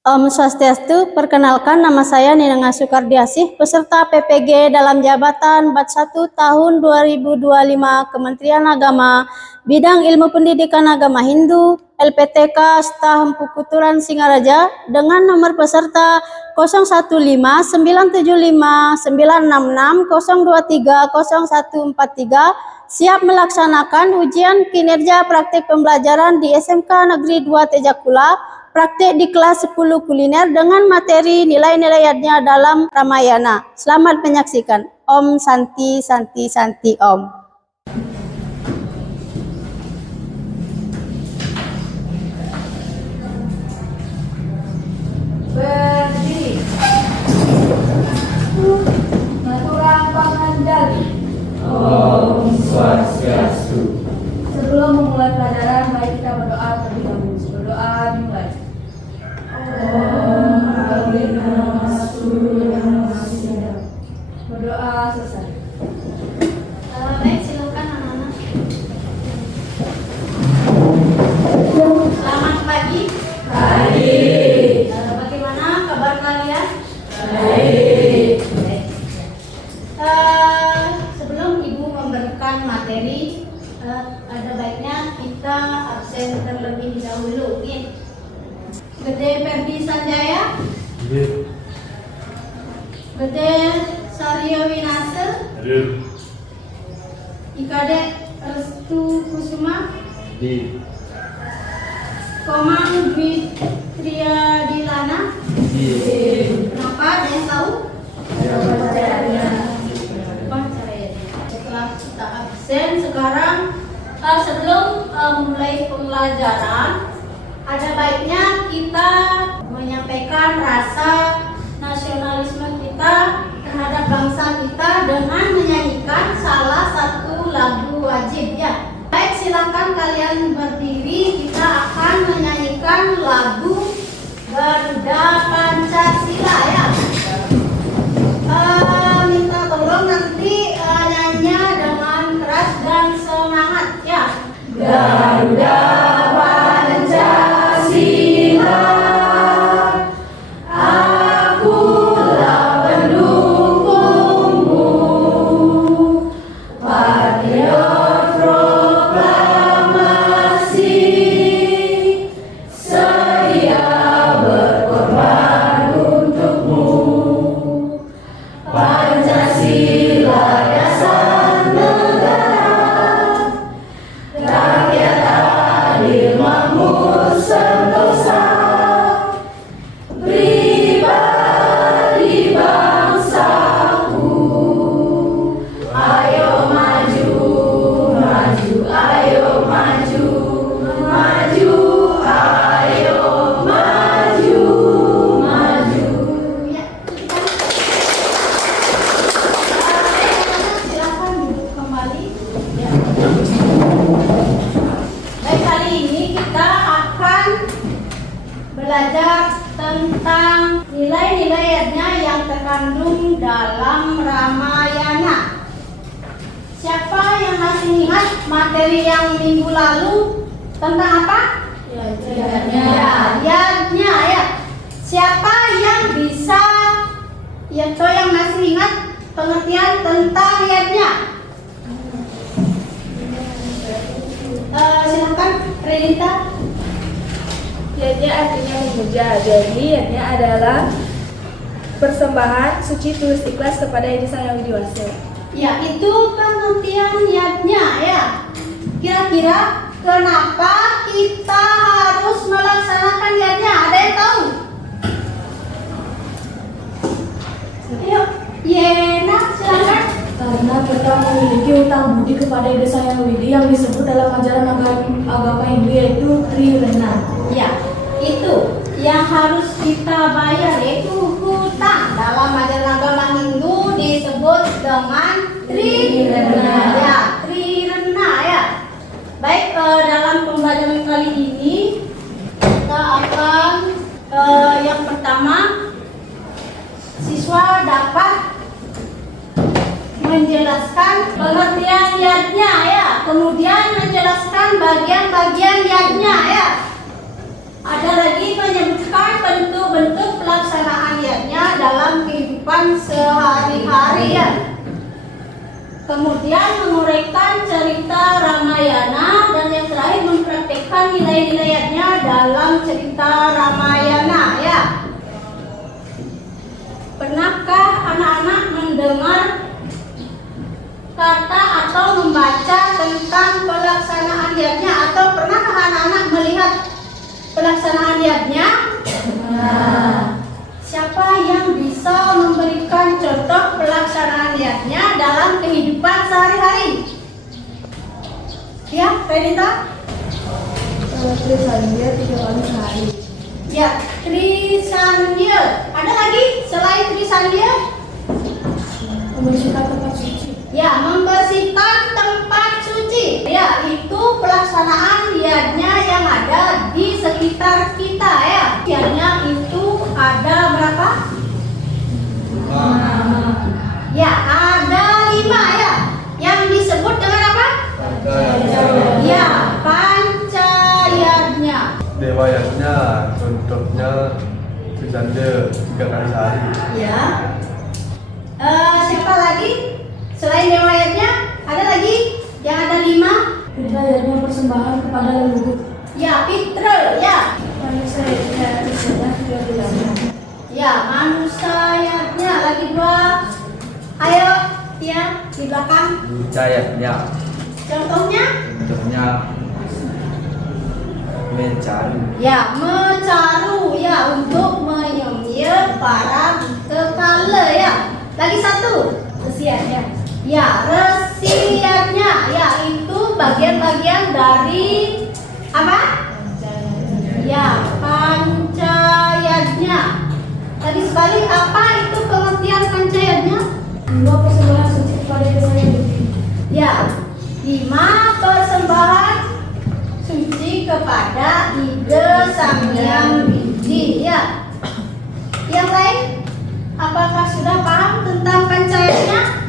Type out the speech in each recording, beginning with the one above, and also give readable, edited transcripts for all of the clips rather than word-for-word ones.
Om Swastiastu, perkenalkan nama saya Ninengah Sukardiasih, peserta PPG dalam jabatan Bat 1 tahun 2025 Kementerian Agama, Bidang Ilmu Pendidikan Agama Hindu, LPTK Staf Empu Kuturan Singaraja dengan nomor peserta 01595960230143 siap melaksanakan ujian kinerja praktik pembelajaran di SMK Negeri 2 Tejakula. Praktik di kelas 10 kuliner dengan materi nilai-nilainya dalam Ramayana. Selamat menyaksikan. Om Santi Santi Santi Om. Berdiri. Maturang panganjali. Om Swastiastu. Sebelum memulai pelajaran, mari kita berdoa terlebih dahulu. Berdoa dimulai. Berdoa selesai. Baik, silakan anak-anak. Selamat pagi. Pagi. Bagaimana kabar kalian? Baik. Sebelum Ibu memberikan materi, ada baiknya kita absen terlebih dahulu. Gede Ferdi Sanjaya, Gede Saryo Winase, Ikade Restu Kusuma, Komang Dwi Triadilana. Kenapa? Ada yang tahu? Setelah kita absen, sekarang sebelum mulai pembelajaran, ada baiknya kita menyampaikan rasa nasionalisme kita terhadap bangsa kita dengan menyanyikan salah satu lagu wajib ya. Baik, silakan kalian berdiri, kita akan menyanyikan lagu Garuda Pancasila ya. Minta tolong nanti nyanyinya dengan keras dan semangat ya. Garuda Pancasila, akulah pendukungmu, patriot proklamasi, sedia berkorban untukmu. Pancasila dasar negara, rakyat adil makmur sentosa, pribadi bangsaku. Ayo maju, maju, ayo maju, maju, ayo maju, maju. Ya, silakan duduk kembali. Ya. Baik, kali ini kita akan belajar tentang nilai-nilainya yang terkandung dalam Ramayana. Siapa yang masih ingat materi yang minggu lalu tentang apa? Yadnya ya. Siapa yang bisa atau yang masih ingat pengertian tentang yadnya? Silakan Renita. Yadnya artinya memuja, jadi yadnya adalah persembahan suci tulus ikhlas kepada Yang Esa Yang Widiwasa. Ya, itu pengertian yadnya ya. Kira-kira kenapa kita harus melaksanakan yadnya? Ada yang tahu? Ayo, Yena, silakan. Karena kita memiliki utang budi kepada Yang Esa Yang Widi yang disebut dalam ajaran agama Hindu yaitu Trirena. Ya, itu yang harus kita bayar yaitu hutang. Dalam ajaran agama Hindu disebut dengan Trirena. Ya, Trirena ya. Baik, dalam pembelajaran kali ini kita akan yang pertama siswa dapat menjelaskan pengertian yadnya ya, kemudian menjelaskan bagian-bagian yadnya ya. Ada lagi menyebutkan bentuk Kemudian menguraikan cerita Ramayana, dan yang terakhir mempraktikkan nilai-nilainya dalam cerita Ramayana ya. Pernahkah anak-anak mendengar kata atau membaca tentang pelaksanaan diatnya, atau pernahkah anak-anak melihat pelaksanaan diatnya? Siapa yang bisa memberikan contoh pelaksanaan diatnya dalam kehidupan sehari-hari? Ya, Renita? Trisandya 3 kali sehari. Ya, Trisandya. Ada lagi selain Trisandya? Membersihkan tempat suci. Ya, membersihkan tempat suci. Ya, itu pelaksanaan diatnya yang ada di sekitar kita ya. Diatnya itu ada berapa? 5. Ya, ada 5 ya. Yang disebut dengan apa? Ya, pancayatnya. Dewayatnya, contohnya Trisandya 3 kali sehari. Ya. Siapa lagi? Selain dewayatnya, ada lagi yang ada 5? Hidayatnya persembahan kepada leluhur. Ya, Fitra ya. Manusianya 13. Ya, manusianya lagi 2. Ayo, ya, di belakang. Bucayatnya, Contohnya? contohnya mencari. Ya, mencaru ya, untuk menyemir para kepala ya. Lagi 1. Kesiannya. Ya, resiatnya ya, itu bagian-bagian dari apa? Ya, pancayatnya. Tadi sekali, apa itu pengertian pancayatnya? 2 persembahan suci kepada desa yang suci. Ya, 5 persembahan suci kepada Ide Sang Hyang Widi ya. Yang lain, apakah sudah paham tentang pancayatnya?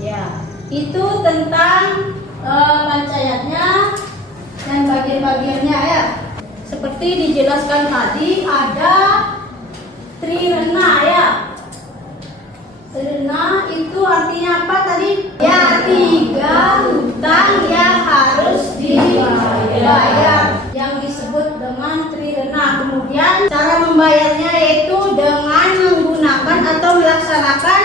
Ya, itu tentang pancayatnya dan bagian-bagiannya ya. Seperti dijelaskan tadi, ada trirena ya. Trirena itu artinya apa tadi? Ya, 3 hutang yang harus dibayar, yang disebut dengan trirena. Kemudian cara membayarnya yaitu dengan menggunakan atau melaksanakan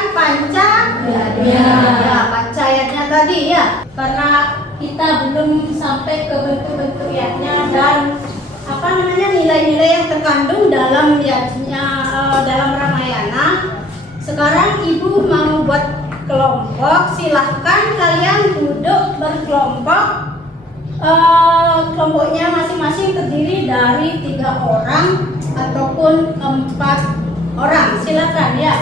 pancayatnya tadi ya. Karena kita belum sampai ke bentuk-bentuk yatnya dan apa namanya nilai-nilai yang terkandung dalam yatnya dalam Ramayana. Sekarang ibu mau buat kelompok, silahkan kalian duduk berkelompok. Kelompoknya masing-masing terdiri dari 3 orang ataupun 4 orang. Silakan ya.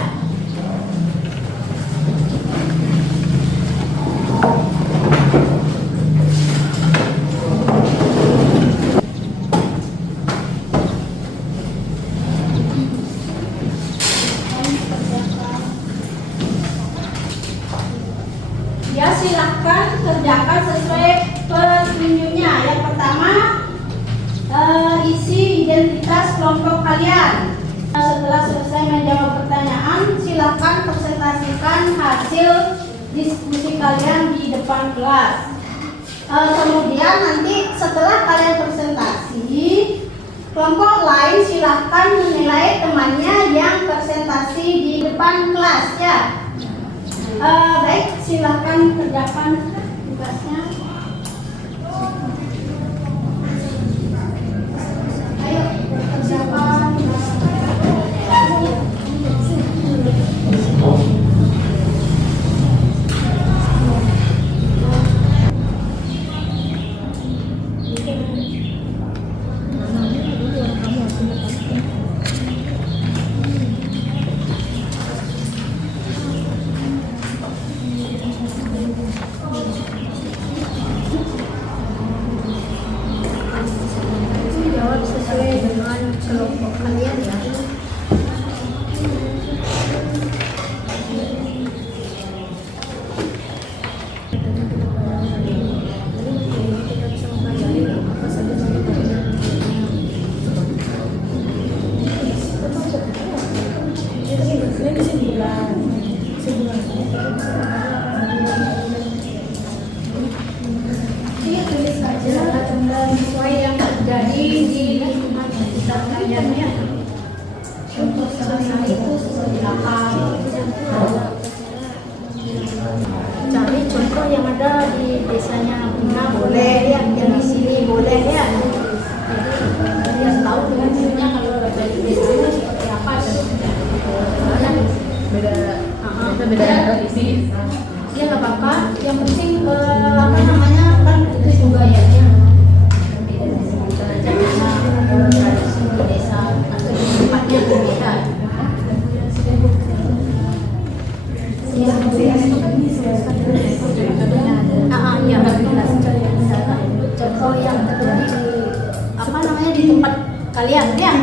Ya, silahkan kerjakan sesuai petunjuknya. Yang pertama, isi identitas kelompok kalian. Setelah selesai menjawab pertanyaan, silahkan presentasikan hasil diskusi kalian di depan kelas. Kemudian nanti setelah kalian presentasi, kelompok lain silahkan menilai temannya yang presentasi di depan kelas ya. Baik, silahkan kerjakan tugasnya. Ayo, kerjakan jawab sesuai dengan kelompok kalian ya. tulis saja sesuai yang terjadi di lingkungan sekitar kalian ya. Contoh sehari-hari itu seperti apa? Cari contoh yang ada di desanya Bunda boleh ya, yang di sini boleh ya. Jadi biar tahu kondisinya kalau ada di desanya seperti apa. Beda kondisi. Ya nggak apa-apa. Yang penting apa namanya kan itu juga ya. Tradisi di desa atau di tempatnya berbeda. Iya, contoh yang terjadi di apa namanya di tempat kalian ya.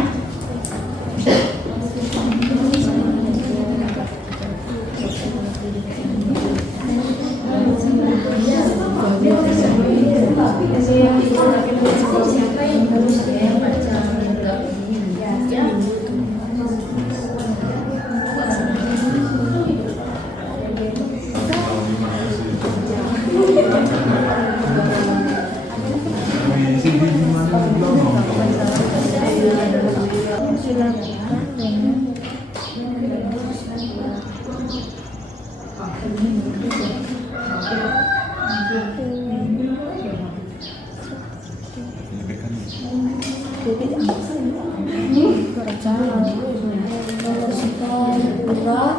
Berat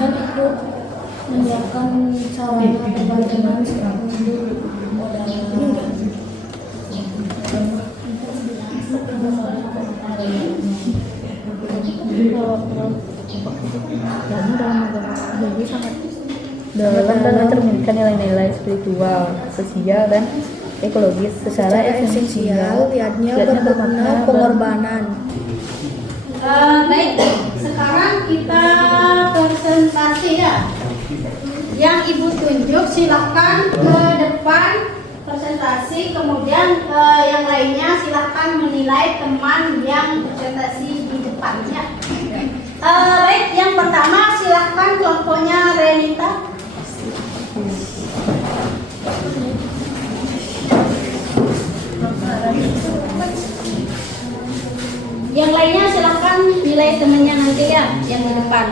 dan ikut menyiapkan sarana perbandingan seperti dalam mencerminkan nilai-nilai spiritual, sosial, dan ekologis secara esensial, lihatnya bermakna pengorbanan. Baik, sekarang kita presentasi ya. Yang Ibu tunjuk silahkan ke depan presentasi, kemudian yang lainnya silahkan menilai teman yang presentasi di depannya. Baik, yang pertama silahkan kelompoknya Renita. Yang lainnya silahkan nilai temannya nanti ya, yang di depan.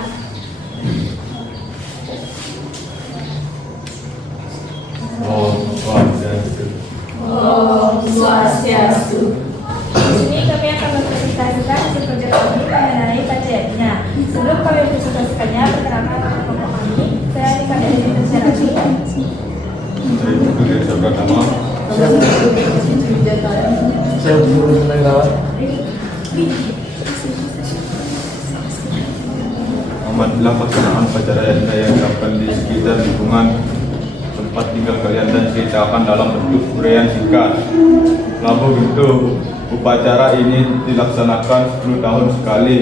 Om Swastiastu. Di sini kami akan mempresentasikan hasil proyek kami mengenai kajiannya. Sebelum kami mempresentasikannya, perkenalkan nama kelompok kami. Saya Nika dari Indonesia. Saya guru Rawat. Amatilah pelaksanaan upacara yang dilakukan di sekitar lingkungan tempat tinggal kalian dan ceritakan dalam bentuk uraian singkat. Lalu bentuk upacara ini dilaksanakan 10 tahun sekali.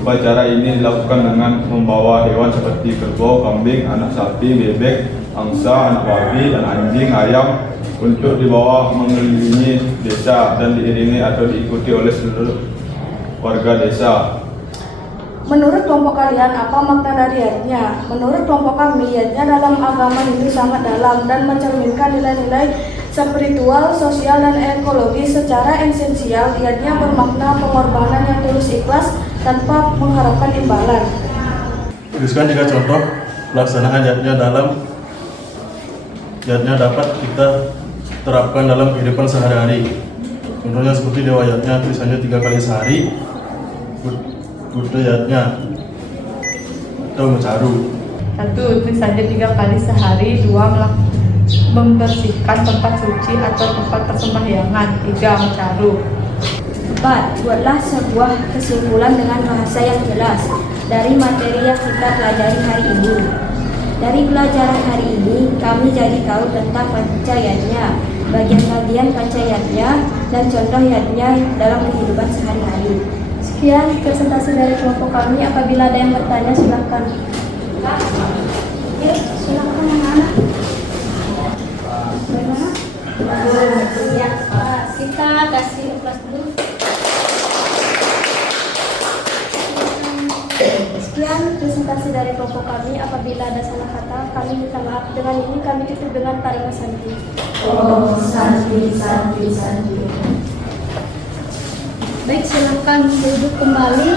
Upacara ini dilakukan dengan membawa hewan seperti kerbau, kambing, anak sapi, bebek, angsa, anak babi, dan anjing, ayam untuk dibawa mengelilingi desa dan diiringi atau diikuti oleh seluruh warga desa. Menurut kelompok kalian, apa makna dari ayatnya? Menurut kelompok kami, ayatnya dalam agama Hindu sangat dalam dan mencerminkan nilai-nilai spiritual, sosial, dan ekologis secara esensial. Ayatnya bermakna pengorbanan yang tulus ikhlas tanpa mengharapkan imbalan. Tuliskan 3 contoh pelaksanaan ayatnya dapat kita terapkan dalam kehidupan sehari-hari. Contohnya seperti dewa ayatnya tulisannya 3 kali sehari. Budayanya atau mencaru. 1. Tulisannya 3 kali sehari. 2. Membersihkan tempat suci atau tempat persembahyangan. 3. Mencaru. 4. Buatlah sebuah kesimpulan dengan bahasa yang jelas dari materi yang kita pelajari hari ini. Dari pelajaran hari ini, kami jadi tahu tentang pancayatnya, bagian-bagian pancayatnya, dan contoh yatnya dalam kehidupan sehari-hari. Sekian presentasi dari kelompok kami. Apabila ada yang bertanya, silakan. Oke, silakan anak-anak. Bagaimana? Ya, kita kasih kelas dulu. Sekian presentasi dari kelompok kami. Apabila ada salah kata, kami minta maaf. Dengan ini kami tutup dengan Parima Santi. Oh, Santi. Baik, silakan duduk kembali.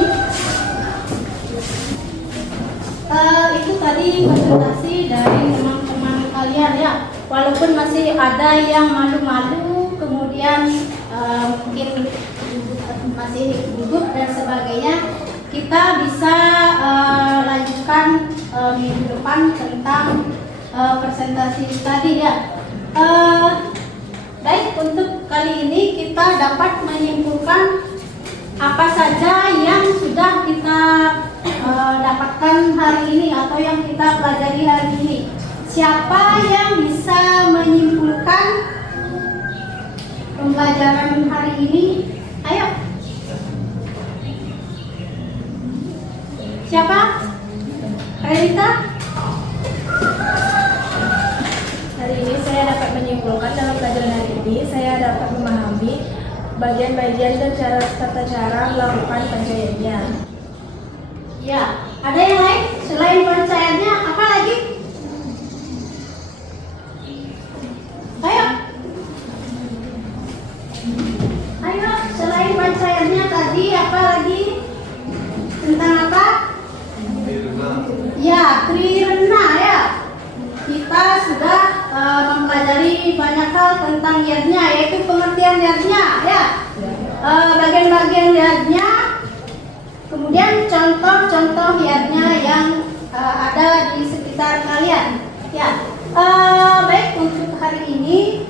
Itu tadi presentasi dari teman-teman kalian ya. Walaupun masih ada yang malu-malu, kemudian mungkin masih gugup dan sebagainya, kita bisa lanjutkan minggu depan tentang presentasi tadi ya. Baik, untuk kali ini kita dapat menyimpulkan apa saja yang sudah kita dapatkan hari ini atau yang kita pelajari hari ini. Siapa yang bisa menyimpulkan pembelajaran hari ini? Ayo. Siapa? Renita? Hari ini saya dapat menyimpulkan dalam pelajaran hari ini, saya dapat memahami bagian-bagian dan tata cara melakukan pencahayanya. Ya, ada yang lain selain pencahayanya? Apa lagi? Ayo. Ayo, selain pencahayanya tadi apa lagi? Tentang apa? Ya, trirena ya. Kita sudah mempelajari banyak hal tentang yadnya, yaitu pengertian yadnya ya. Bagian-bagian yadnya, kemudian contoh-contoh yadnya yang ada di sekitar kalian ya. Baik, untuk hari ini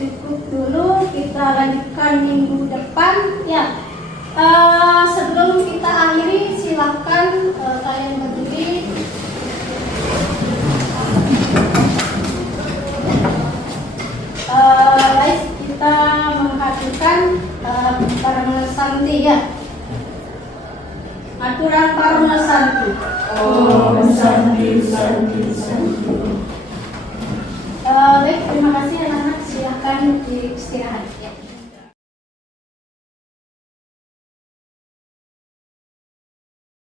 cukup dulu, kita lanjutkan minggu depan ya. Sebelum kita akhiri, silakan kalian berdiri. Baik, kita menghadirkan Parima Santi ya. Aturan Parima Santi. Oh, Santi. Baik, terima kasih anak-anak. Silakan diistirahat ya.